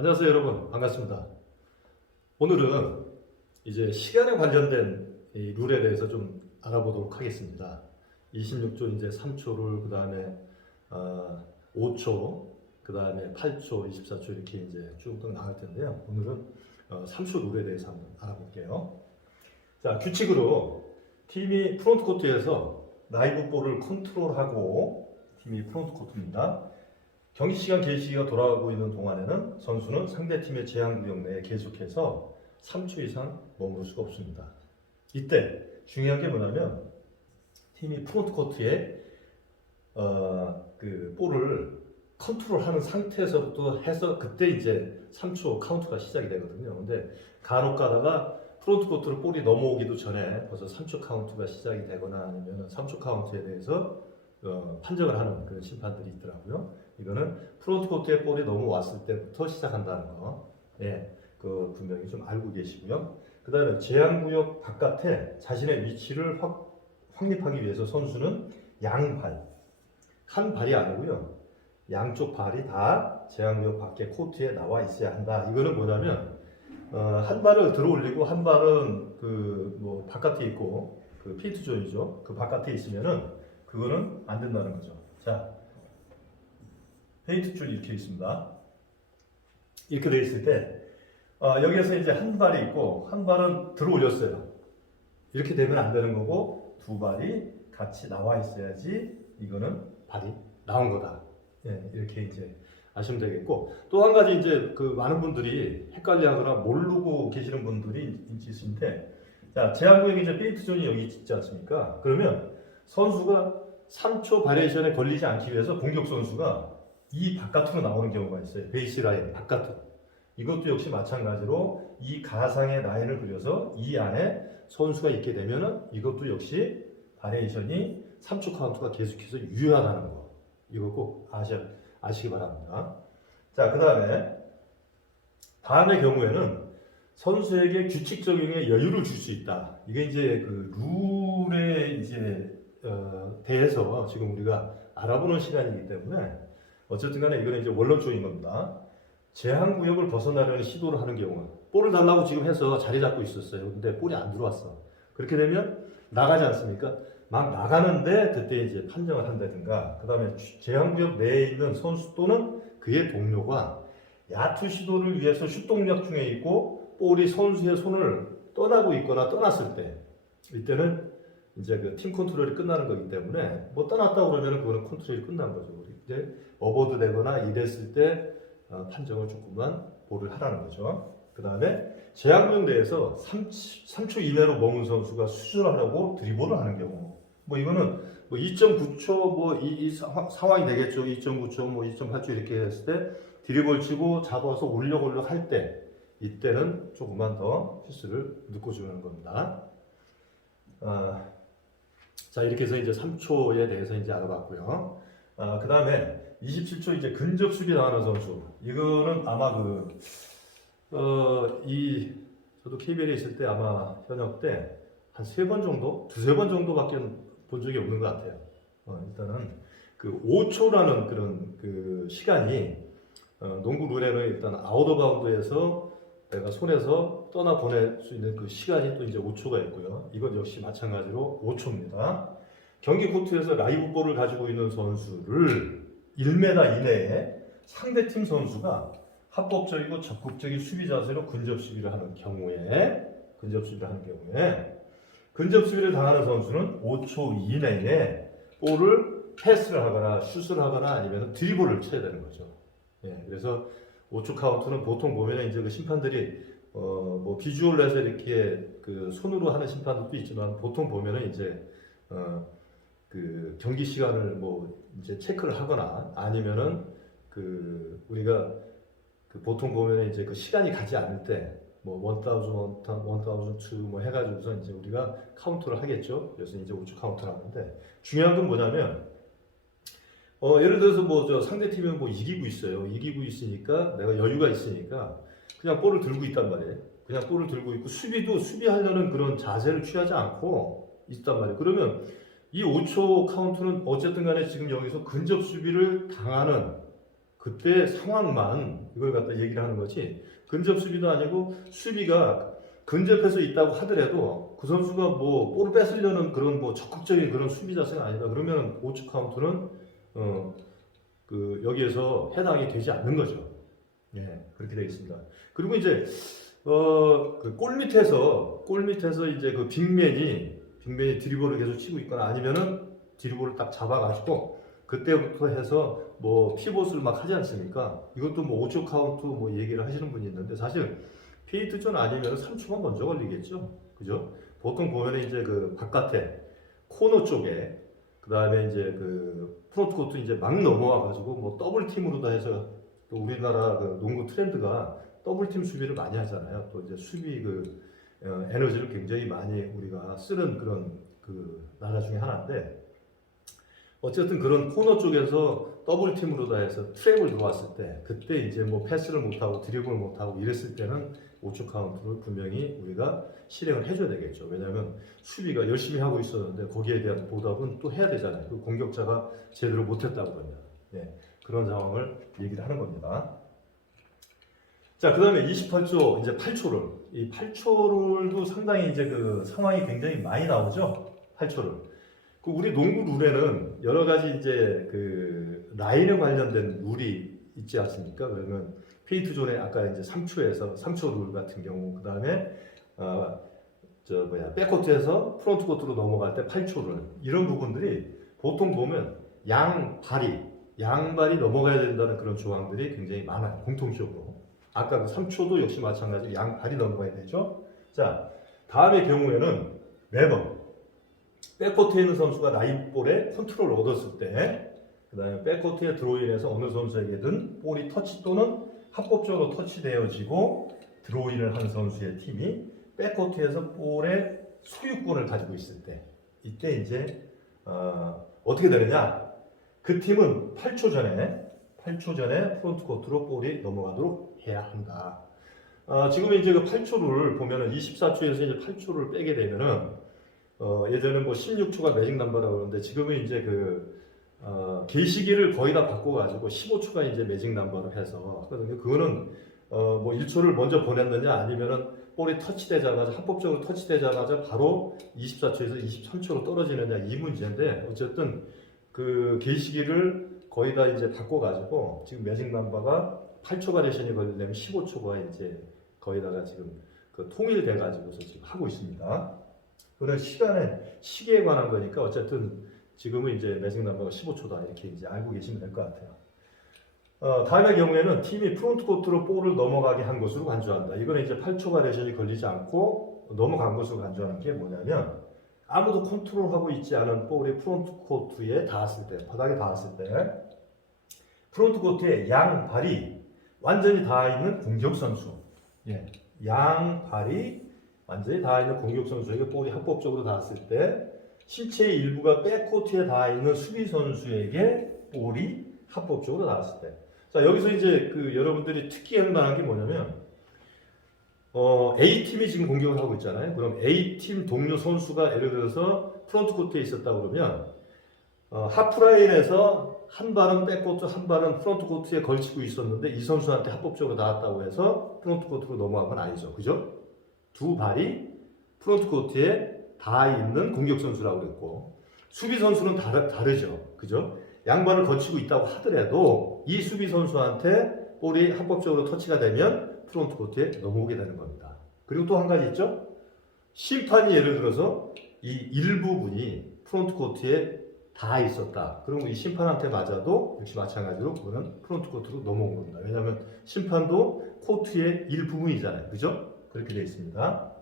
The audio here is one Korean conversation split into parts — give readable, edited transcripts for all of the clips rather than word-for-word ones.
안녕하세요 여러분, 반갑습니다. 오늘은 이제 시간에 관련된 이 룰에 대해서 좀 알아보도록 하겠습니다. 26초 이제 3초를 그 다음에 5초, 그 다음에 8초, 24초 이렇게 이제 쭉 나갈 텐데요. 오늘은 3초 룰에 대해서 한번 알아볼게요. 자, 규칙으로 팀이 프론트 코트에서 라이브 볼을 컨트롤하고 팀이 프론트 코트입니다. 경기 시간 개시가 돌아가고 있는 동안에는 선수는 상대 팀의 제한 구역 내에 계속해서 3초 이상 머무를 수가 없습니다. 이때 중요한 게 뭐냐면 팀이 프론트 코트에 그 볼을 컨트롤하는 상태에서부터 해서 그때 이제 3초 카운트가 시작이 되거든요. 근데 간혹 가다가 프론트 코트를 볼이 넘어오기도 전에 벌써 3초 카운트가 시작이 되거나 아니면 3초 카운트에 대해서 판정을 하는 그런 심판들이 있더라고요. 이거는 프론트 코트에 볼이 넘어왔을 때부터 시작한다는 거, 예, 그 분명히 좀 알고 계시고요. 그 다음에 제한구역 바깥에 자신의 위치를 확립하기 위해서 선수는 양발, 한 발이 아니고요. 양쪽 발이 다 제한구역 밖에 코트에 나와 있어야 한다. 이거는 뭐냐면 한 발을 들어 올리고 한 발은 그 뭐 바깥에 있고 그 페인트 존이죠. 그 바깥에 있으면은 그거는 안 된다는 거죠. 자, 페인트 줄 이렇게 있습니다. 이렇게 돼 있을 때 여기에서 이제 한 발이 있고 한 발은 들어 올렸어요. 이렇게 되면 안 되는 거고 두 발이 같이 나와 있어야지 이거는 발이 나온 거다. 예, 이렇게 이제 아시면 되겠고, 또 한 가지 이제 그 많은 분들이 헷갈려하거나 모르고 계시는 분들이 있으신데, 자, 제한구역이 이제 페인트 존이 여기 있지 않습니까? 그러면 선수가 3초 바리에이션에 걸리지 않기 위해서 공격 선수가 이 바깥으로 나오는 경우가 있어요. 베이스 라인 바깥으로. 이것도 역시 마찬가지로 이 가상의 라인을 그려서 이 안에 선수가 있게 되면은 이것도 역시 바리에이션이 3초 카운트가 계속해서 유효하다는 거. 이거 꼭 아시기 바랍니다. 자, 그 다음의 경우에는 선수에게 규칙 적용에 여유를 줄 수 있다. 이게 이제 그 룰에 이제 대해서 지금 우리가 알아보는 시간이기 때문에 어쨌든 간에 이거는 이제 원론적인 겁니다. 제한 구역을 벗어나려는 시도를 하는 경우, 볼을 달라고 지금 해서 자리 잡고 있었어요. 근데 볼이 안 들어왔어. 그렇게 되면 나가지 않습니까? 막 나가는데 그때 이제 판정을 한다든가, 그 다음에 제한구역 내에 있는 선수 또는 그의 동료가 야투 시도를 위해서 슛 동작 중에 있고 볼이 선수의 손을 떠나고 있거나 떠났을 때, 이때는 이제 그 팀 컨트롤이 끝나는 거기 때문에 뭐 떠났다 그러면 그거는 컨트롤이 끝난 거죠. 이제 어버드 되거나 이랬을 때 판정을 조금만 볼을 하라는 거죠. 그 다음에 제한구역 내에서 3초 이내로 머문 선수가 수술하려고 드리블을 하는 경우, 뭐 이거는 뭐 2.9초 뭐 이 상황이 되겠죠. 2.9초 뭐 2.8초 이렇게 했을 때 드리블 치고 잡아서 올려 할 때, 이때는 조금만 더 휘스를 묶어주는 겁니다. 자, 이렇게 해서 이제 3초에 대해서 이제 알아봤고요. 그 다음에 27초 이제 근접 수비 당하는 선수. 이거는 아마 저도 KBL에 있을 때 아마 현역 때 한 3번 정도? 두세 번 정도밖에 본 적이 없는 것 같아요. 일단은 그 5초라는 그런 그 시간이 농구 룰에는 일단 아웃 오브 바운드에서 내가 손에서 떠나 보낼 수 있는 그 시간이 또 이제 5초가 있고요. 이건 역시 마찬가지로 5초입니다. 경기 코트에서 라이브 볼을 가지고 있는 선수를 1m 이내에 상대팀 선수가 합법적이고 적극적인 수비 자세로 근접 수비를 하는 경우에 근접 수비를 당하는 선수는 5초 이내에 볼을 패스를 하거나 슛을 하거나 아니면 드리블을 쳐야 되는 거죠. 예, 그래서 5초 카운트는 보통 보면 이제 그 심판들이 뭐 비주얼에서 이렇게 그 손으로 하는 심판들도 있지만, 보통 보면은 이제 그 경기 시간을 뭐 이제 체크를 하거나 아니면은 그 우리가 그 보통 보면 이제 그 시간이 가지 않을 때 뭐 1000, 1002 뭐 해가지고서 이제 우리가 카운트를 하겠죠. 그래서 이제 5초 카운트를 하는데, 중요한 건 뭐냐면 예를 들어서 뭐 저 상대 팀은 뭐 이기고 있어요. 이기고 있으니까 내가 여유가 있으니까 그냥 볼을 들고 있단 말이에요. 그냥 볼을 들고 있고 수비도 수비하려는 그런 자세를 취하지 않고 있단 말이에요. 그러면 이 5초 카운트는 어쨌든 간에 지금 여기서 근접 수비를 당하는 그때 상황만 이걸 갖다 얘기를 하는 거지 근접 수비도 아니고 수비가 근접해서 있다고 하더라도 그 선수가 뭐 볼을 뺏으려는 그런 뭐 적극적인 그런 수비 자세가 아니다. 그러면 우측 카운트는 그 여기에서 해당이 되지 않는 거죠. 예, 그렇게 되겠습니다. 그리고 이제 그 골 밑에서 이제 그 빅맨이 드리블을 계속 치고 있거나 아니면은 드리블을 딱 잡아가지고 그때부터 해서 뭐 피봇을 막 하지 않습니까? 이것도 뭐 5초 카운트 뭐 얘기를 하시는 분이 있는데 사실 페이트전 아니면 3초가 먼저 걸리겠죠. 그죠? 보통 보면은 이제 그 바깥에 코너 쪽에 그 다음에 이제 그 프론트 코트 이제 막 넘어와 가지고 뭐 더블 팀으로 다 해서 또 우리나라 그 농구 트렌드가 더블 팀 수비를 많이 하잖아요. 또 이제 수비 그 에너지를 굉장히 많이 우리가 쓰는 그런 그 나라 중에 하나인데 어쨌든 그런 코너 쪽에서 더블 팀으로 다 해서 트랩을 들어왔을 때 그때 이제 뭐 패스를 못하고 드리블을 못하고 이랬을 때는 5초 카운트를 분명히 우리가 실행을 해줘야 되겠죠. 왜냐하면 수비가 열심히 하고 있었는데 거기에 대한 보답은 또 해야 되잖아요. 그 공격자가 제대로 못했다고 그러면 네, 그런 상황을 얘기를 하는 겁니다. 자, 그 다음에 28초, 이제 8초를. 이 8초를도 상당히 이제 그 상황이 굉장히 많이 나오죠? 8초를. 그 우리 농구 룰에는 여러 가지 이제 그 라인에 관련된 룰이 있지 않습니까? 그러면 페인트 존에 아까 이제 3초에서 3초 룰 같은 경우, 그 다음에 백코트에서 프론트 코트로 넘어갈 때 8초를. 이런 부분들이 보통 보면 양발이 넘어가야 된다는 그런 조항들이 굉장히 많아요. 공통적으로. 아까 그 3초도 역시 마찬가지로 양발이 넘어가야 되죠. 자, 다음의 경우에는 매번 백코트에 있는 선수가 라인볼에 컨트롤을 얻었을 때, 그 다음에 백코트에 드로인해서 어느 선수에게든 볼이 터치 또는 합법적으로 터치되어지고 드로인을 한 선수의 팀이 백코트에서 볼의 소유권을 가지고 있을 때, 이때 이제 어떻게 되느냐? 그 팀은 8초 전에 프론트 코트로 볼이 넘어가도록 해야 한다. 지금 이제 그 8초를 보면은 24초에서 이제 8초를 빼게 되면은 예전에 뭐 16초가 매직 넘버라고 그러는데 지금은 이제 그 게시기를 거의 다 바꿔가지고 15초가 이제 매직 넘버로 해서 하거든요. 그거는 뭐 1초를 먼저 보냈느냐 아니면은 볼이 터치되자마자 합법적으로 터치되자마자 바로 24초에서 23초로 떨어지느냐 이 문제인데 어쨌든 그 게시기를 거의 다 이제 바꿔가지고 지금 매직 넘버가 8초 바리에이션이 걸리려면 15초가 이제 거의다가 지금 그 통일돼가지고서 지금 하고 있습니다. 그런 시계에 관한 거니까 어쨌든 지금은 이제 매직 넘버가 15초다 이렇게 이제 알고 계시면 될 것 같아요. 다음의 경우에는 팀이 프론트 코트로 볼을 넘어가게 한 것으로 간주한다. 이거는 이제 8초 바리에이션이 걸리지 않고 넘어간 것으로 간주하는 게 뭐냐면 아무도 컨트롤하고 있지 않은 볼이 프론트 코트에 닿았을 때, 바닥에 닿았을 때 프론트 코트에 양발이 완전히 닿아 있는 공격 선수, 양발이 완전히 닿아 있는 공격 선수에게 볼이 합법적으로 닿았을 때 신체의 일부가 백코트에 닿아 있는 수비 선수에게 볼이 합법적으로 닿았을 때. 자, 여기서 이제 그 여러분들이 특기할 만한 게 뭐냐면 A팀이 지금 공격을 하고 있잖아요. 그럼 A팀 동료 선수가 예를 들어서 프론트 코트에 있었다 그러면 하프라인에서 한 발은 백코트, 한 발은 프론트 코트에 걸치고 있었는데 이 선수한테 합법적으로 나왔다고 해서 프론트 코트로 넘어간 건 아니죠. 그죠? 두 발이 프론트 코트에 닿아 있는 공격 선수라고 그랬고 수비 선수는 다르죠. 그죠? 양발을 거치고 있다고 하더라도 이 수비 선수한테 볼이 합법적으로 터치가 되면 프론트 코트에 넘어오게 되는 겁니다. 그리고 또 한 가지 있죠. 심판이 예를 들어서 이 일부분이 프론트 코트에 닿아 있었다. 그럼 이 심판한테 맞아도 역시 마찬가지로 그거는 프론트 코트로 넘어온 겁니다. 왜냐하면 심판도 코트의 일부분이잖아요. 그죠? 그렇게 되어 있습니다.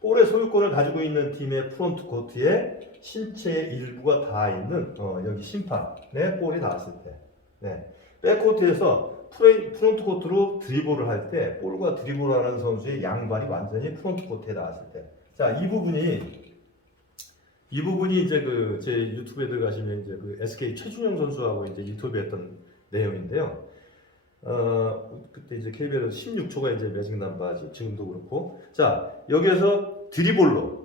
볼의 소유권을 가지고 있는 팀의 프론트 코트에 신체의 일부가 닿아 있는 여기 심판의 볼이 닿았을 때 백코트에서 프론트 코트로 드리블을 할 때 볼과 드리블을 하는 선수의 양발이 완전히 프론트 코트에 닿았을 때 자, 이 부분이 이제 그 제 유튜브에 들어가시면 이제 그 SK 최준영 선수하고 이제 인터뷰했던 내용인데요. 그때 이제 KBL은 16초가 이제 매직 넘버지 지금도 그렇고 자 여기에서 드리블러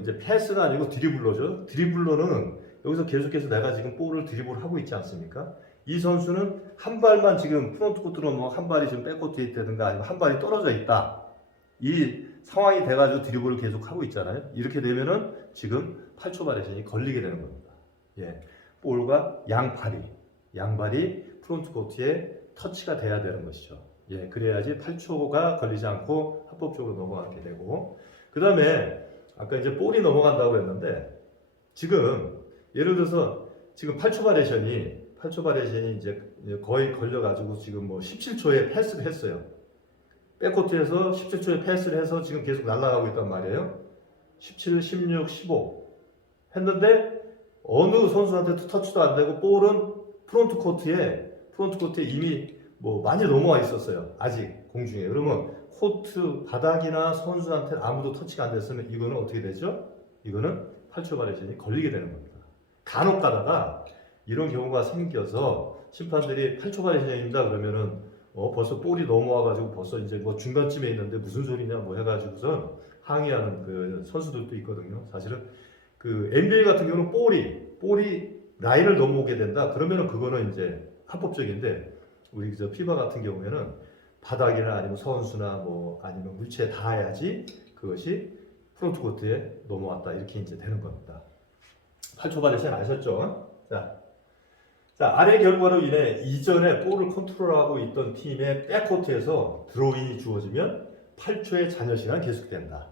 이제 패스가 아니고 드리블러죠. 드리블러는 여기서 계속해서 내가 지금 볼을 드리블하고 있지 않습니까? 이 선수는 한 발만 지금 프론트 코트로 뭐 한 발이 지금 백코트에 있다든가 아니면 한 발이 떨어져 있다. 이 상황이 돼가지고 드리블을 계속 하고 있잖아요. 이렇게 되면은 지금 8초 바레이션이 걸리게 되는 겁니다. 예, 볼과 양발이 프론트 코트에 터치가 돼야 되는 것이죠. 예, 그래야지 8초가 걸리지 않고 합법적으로 넘어가게 되고, 그 다음에 아까 이제 볼이 넘어간다고 했는데, 지금 예를 들어서 지금 8초 바레이션이 이제 거의 걸려가지고 지금 뭐 17초에 패스를 했어요. 백코트에서 17초에 패스를 해서 지금 계속 날아가고 있단 말이에요. 17, 16, 15 했는데 어느 선수한테도 터치도 안 되고 볼은 프론트 코트에 이미 뭐 많이 넘어와 있었어요. 아직 공중에. 그러면 코트 바닥이나 선수한테 아무도 터치가 안 됐으면 이거는 어떻게 되죠? 이거는 8초 바레이션이 걸리게 되는 겁니다. 간혹 가다가 이런 경우가 생겨서 심판들이 8초 바레이션입니다 그러면은 벌써 볼이 넘어와가지고 벌써 이제 뭐 중간쯤에 있는데 무슨 소리냐 뭐 해가지고선 항의하는 그 선수들도 있거든요. 사실은 그 NBA 같은 경우는 볼이 라인을 넘어오게 된다. 그러면은 그거는 이제 합법적인데 우리 저 피바 같은 경우에는 바닥이나 아니면 선수나 뭐 아니면 물체에 닿아야지 그것이 프론트 코트에 넘어왔다 이렇게 이제 되는 겁니다. 8초 바레이션 아셨죠? 자, 아래 결과로 인해 이전에 볼을 컨트롤하고 있던 팀의 백코트에서 드로잉이 주어지면 8초의 잔여 시간이 계속된다.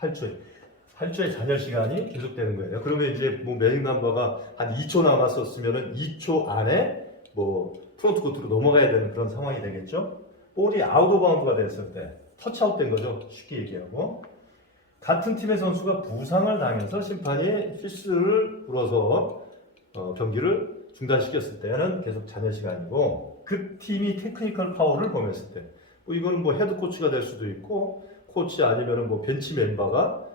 8초의 잔여 시간이 계속되는 거예요. 그러면 이제 뭐 매직 넘버가 한 2초 남았었으면은 2초 안에 뭐 프론트 코트로 넘어가야 되는 그런 상황이 되겠죠. 볼이 아웃 오브 바운드가 됐을 때 터치아웃 된 거죠. 쉽게 얘기하고. 같은 팀의 선수가 부상을 당해서 심판이 휘슬을 불어서 경기를 중단시켰을 때는 계속 잔여 시간이고, 그 팀이 테크니컬 파울을 범했을 때, 뭐 이거는 뭐 헤드 코치가 될 수도 있고, 코치 아니면은 뭐 벤치 멤버가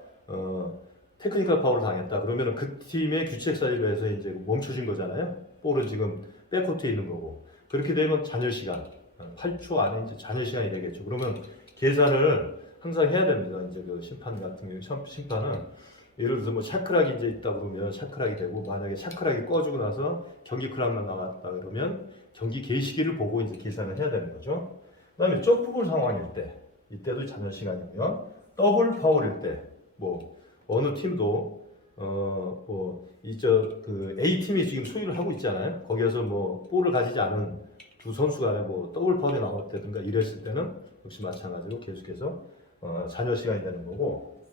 테크니컬 파울을 당했다. 그러면은 그 팀의 규칙 사유로 해서 이제 멈춰진 거잖아요. 볼은 지금 백코트에 있는 거고, 그렇게 되면 잔여 시간 8초 안에 이제 잔여 시간이 되겠죠. 그러면 계산을 항상 해야 됩니다. 이제 그 심판 같은 경우 심판은 예를 들어서 뭐 샤크락이 이제 있다 그러면 샤크락이 되고, 만약에 샤크락이 꺼지고 나서 경기 클락만 나왔다 그러면 경기 게시기를 보고 이제 계산을 해야 되는 거죠. 그다음에 점프볼 상황일 때 이때도 잔여 시간이고요. 더블 파울일 때 뭐 어느 팀도 그 A 팀이 지금 소유를 하고 있잖아요. 거기에서 뭐 볼을 가지지 않은 두 선수가 뭐 더블 파울이 나왔다든가 이랬을 때는 역시 마찬가지로 계속해서 잔여 시간이 되는 거고,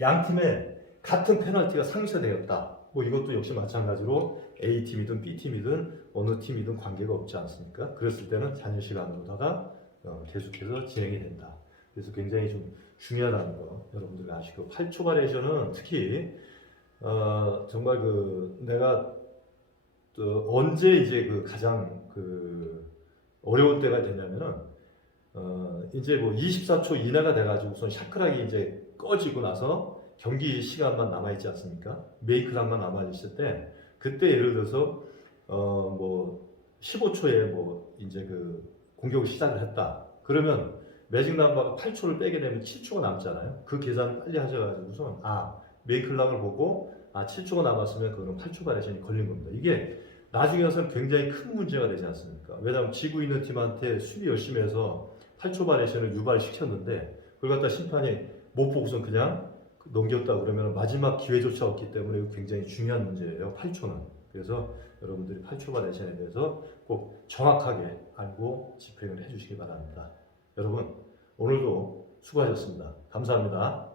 양 팀의 같은 페널티가 상쇄되었다. 뭐 이것도 역시 마찬가지로 A 팀이든 B 팀이든 어느 팀이든 관계가 없지 않습니까? 그랬을 때는 잔여 시간으로다가 계속해서 진행이 된다. 그래서 굉장히 좀 중요하다는 거 여러분들이 아시고, 8초 바레이션은 특히 정말 그 내가 언제 이제 그 가장 그 어려울 때가 되냐면은 이제 뭐 24초 이내가 돼가지고선 샤크락이 이제 꺼지고 나서 경기 시간만 남아있지 않습니까? 메이크락만 남아있을 때, 그때 예를 들어서 뭐 15초에 뭐 이제 그 공격을 시작을 했다. 그러면 매직 넘버가 8초를 빼게 되면 7초가 남잖아요. 그 계산 빨리 하셔가지고선 메이크락을 보고 7초가 남았으면 그거는 8초 바레이션이 걸린 겁니다. 이게 나중에 가서는 굉장히 큰 문제가 되지 않습니까? 왜냐하면 지고 있는 팀한테 수비 열심히 해서 8초 바레이션을 유발시켰는데 그걸 갖다 심판이 못 보고선 그냥 넘겼다 그러면 마지막 기회조차 없기 때문에 이거 굉장히 중요한 문제예요. 8초는. 그래서 여러분들이 8초 바레이션에 대해서 꼭 정확하게 알고 집행을 해주시기 바랍니다. 여러분 오늘도 수고하셨습니다. 감사합니다.